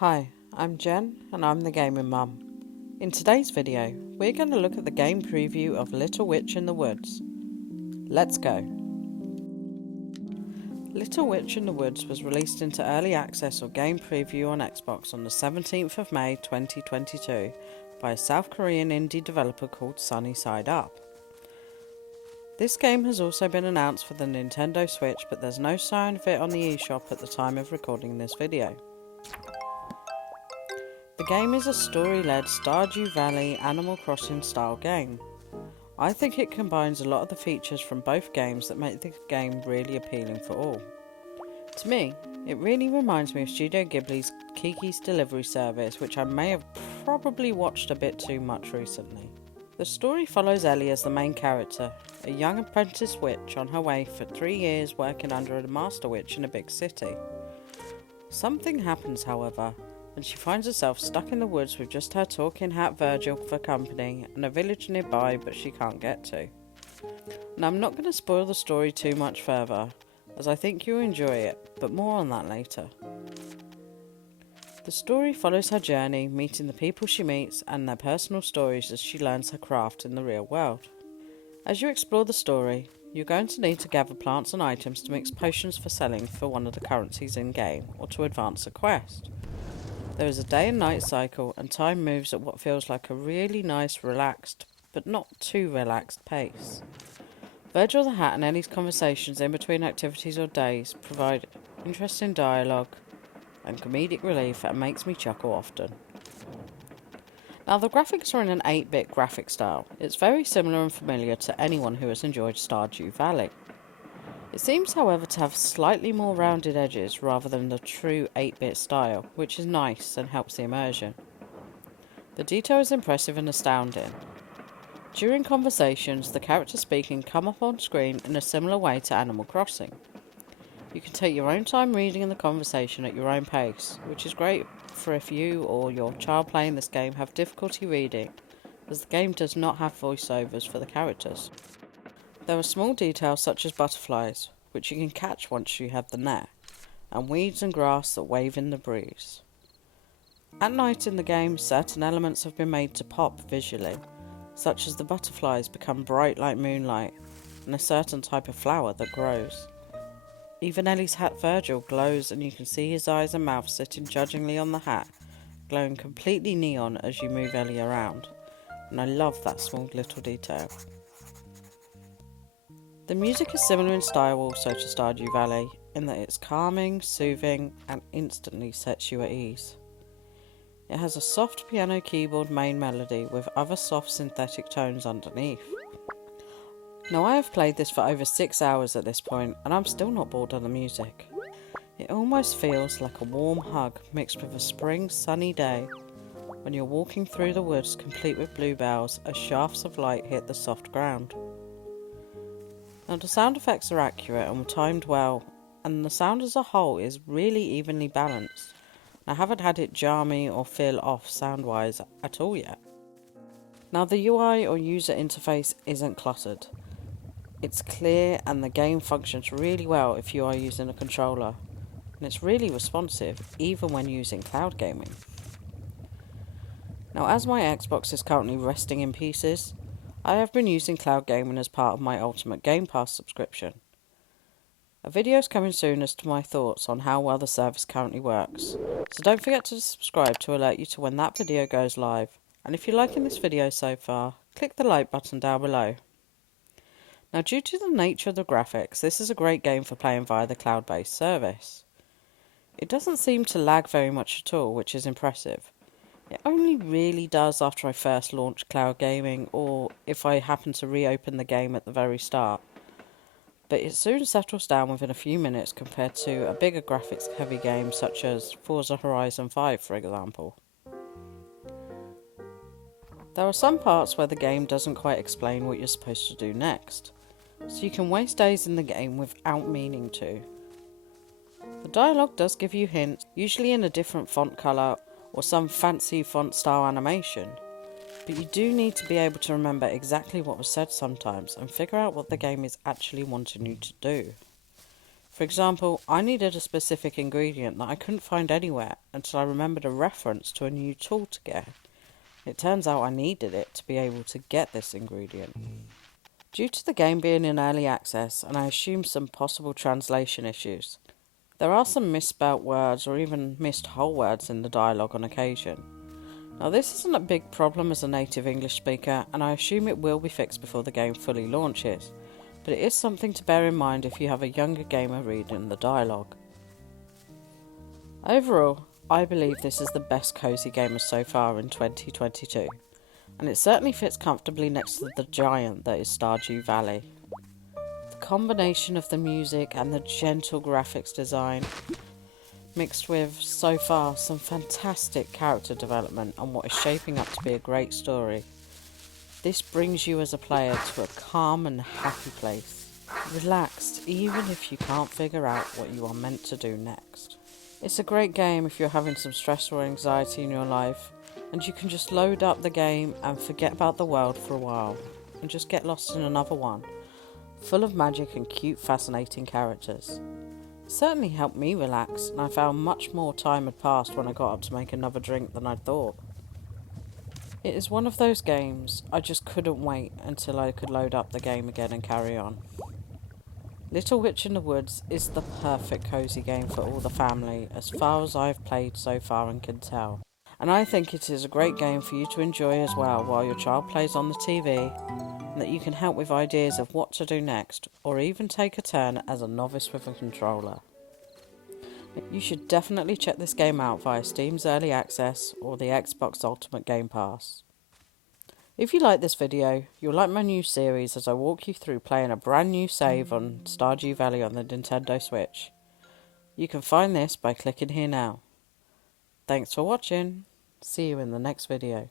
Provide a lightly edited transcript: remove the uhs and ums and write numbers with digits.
Hi, I'm Jen and I'm the Gaming Mum. In today's video, we're going to look at the game preview of Little Witch in the Woods. Let's go! Little Witch in the Woods was released into early access or game preview on Xbox on the 17th of May 2022 by a South Korean indie developer called Sunny Side Up. This game has also been announced for the Nintendo Switch, but there's no sign of it on the eShop at the time of recording this video. The game is a story-led Stardew Valley Animal Crossing style game. I think it combines a lot of the features from both games that make the game really appealing for all. To me, it really reminds me of Studio Ghibli's Kiki's Delivery Service, which I may have probably watched a bit too much recently. The story follows Ellie as the main character, a young apprentice witch on her way for 3 years working under a master witch in a big city. Something happens, however, and she finds herself stuck in the woods with just her talking hat Virgil for company and a village nearby but she can't get to. Now I'm not going to spoil the story too much further, as I think you'll enjoy it, but more on that later. The story follows her journey, meeting the people she meets and their personal stories as she learns her craft in the real world. As you explore the story, you're going to need to gather plants and items to mix potions for selling for one of the currencies in-game or to advance a quest. There is a day and night cycle, and time moves at what feels like a really nice, relaxed, but not too relaxed pace. Virgil the Hat and Ellie's conversations in between activities or days provide interesting dialogue and comedic relief that makes me chuckle often. Now the graphics are in an 8-bit graphic style. It's very similar and familiar to anyone who has enjoyed Stardew Valley. It seems, however, to have slightly more rounded edges rather than the true 8-bit style, which is nice and helps the immersion. The detail is impressive and astounding. During conversations, the characters speaking come up on screen in a similar way to Animal Crossing. You can take your own time reading the conversation at your own pace, which is great for if you or your child playing this game have difficulty reading, as the game does not have voiceovers for the characters. There are small details such as butterflies, which you can catch once you have the net, and weeds and grass that wave in the breeze. At night in the game, certain elements have been made to pop visually, such as the butterflies become bright like moonlight, and a certain type of flower that grows. Even Ellie's hat Virgil glows, and you can see his eyes and mouth sitting judgingly on the hat, glowing completely neon as you move Ellie around, and I love that small little detail. The music is similar in style also to Stardew Valley, in that it's calming, soothing, and instantly sets you at ease. It has a soft piano keyboard main melody with other soft synthetic tones underneath. Now I have played this for over 6 hours at this point, and I'm still not bored of the music. It almost feels like a warm hug mixed with a spring sunny day when you're walking through the woods complete with bluebells as shafts of light hit the soft ground. Now the sound effects are accurate and were timed well, and the sound as a whole is really evenly balanced. I haven't had it jar me or feel off sound-wise at all yet. Now the UI or user interface isn't cluttered. It's clear and the game functions really well if you are using a controller, and it's really responsive even when using cloud gaming. Now as my Xbox is currently resting in pieces, I have been using cloud gaming as part of my Ultimate Game Pass subscription. A video is coming soon as to my thoughts on how well the service currently works, so don't forget to subscribe to alert you to when that video goes live, and if you're liking this video so far, click the like button down below. Now due to the nature of the graphics, this is a great game for playing via the cloud-based service. It doesn't seem to lag very much at all, which is impressive. It only really does after I first launch cloud gaming, or if I happen to reopen the game at the very start. But it soon settles down within a few minutes compared to a bigger graphics heavy game such as Forza Horizon 5 for example. There are some parts where the game doesn't quite explain what you're supposed to do next, so you can waste days in the game without meaning to. The dialogue does give you hints, usually in a different font colour or some fancy font style animation, but you do need to be able to remember exactly what was said sometimes and figure out what the game is actually wanting you to do. For example, I needed a specific ingredient that I couldn't find anywhere until I remembered a reference to a new tool to get. It turns out I needed it to be able to get this ingredient. Due to the game being in early access, and I assume some possible translation issues, there are some misspelt words or even missed whole words in the dialogue on occasion. Now this isn't a big problem as a native English speaker, and I assume it will be fixed before the game fully launches, but it is something to bear in mind if you have a younger gamer reading the dialogue. Overall, I believe this is the best Cosy game so far in 2022, and it certainly fits comfortably next to the giant that is Stardew Valley. The combination of the music and the gentle graphics design, mixed with, so far, some fantastic character development and what is shaping up to be a great story. This brings you as a player to a calm and happy place, relaxed even if you can't figure out what you are meant to do next. It's a great game if you're having some stress or anxiety in your life, and you can just load up the game and forget about the world for a while, and just get lost in another one, full of magic and cute, fascinating characters. It certainly helped me relax, and I found much more time had passed when I got up to make another drink than I'd thought. It is one of those games I just couldn't wait until I could load up the game again and carry on. Little Witch in the Woods is the perfect cosy game for all the family as far as I've played so far and can tell. And I think it is a great game for you to enjoy as well while your child plays on the TV, and that you can help with ideas of what to do next, or even take a turn as a novice with a controller. You should definitely check this game out via Steam's Early Access or the Xbox Ultimate Game Pass. If you like this video, you'll like my new series as I walk you through playing a brand new save on Stardew Valley on the Nintendo Switch. You can find this by clicking here now. Thanks for watching. See you in the next video.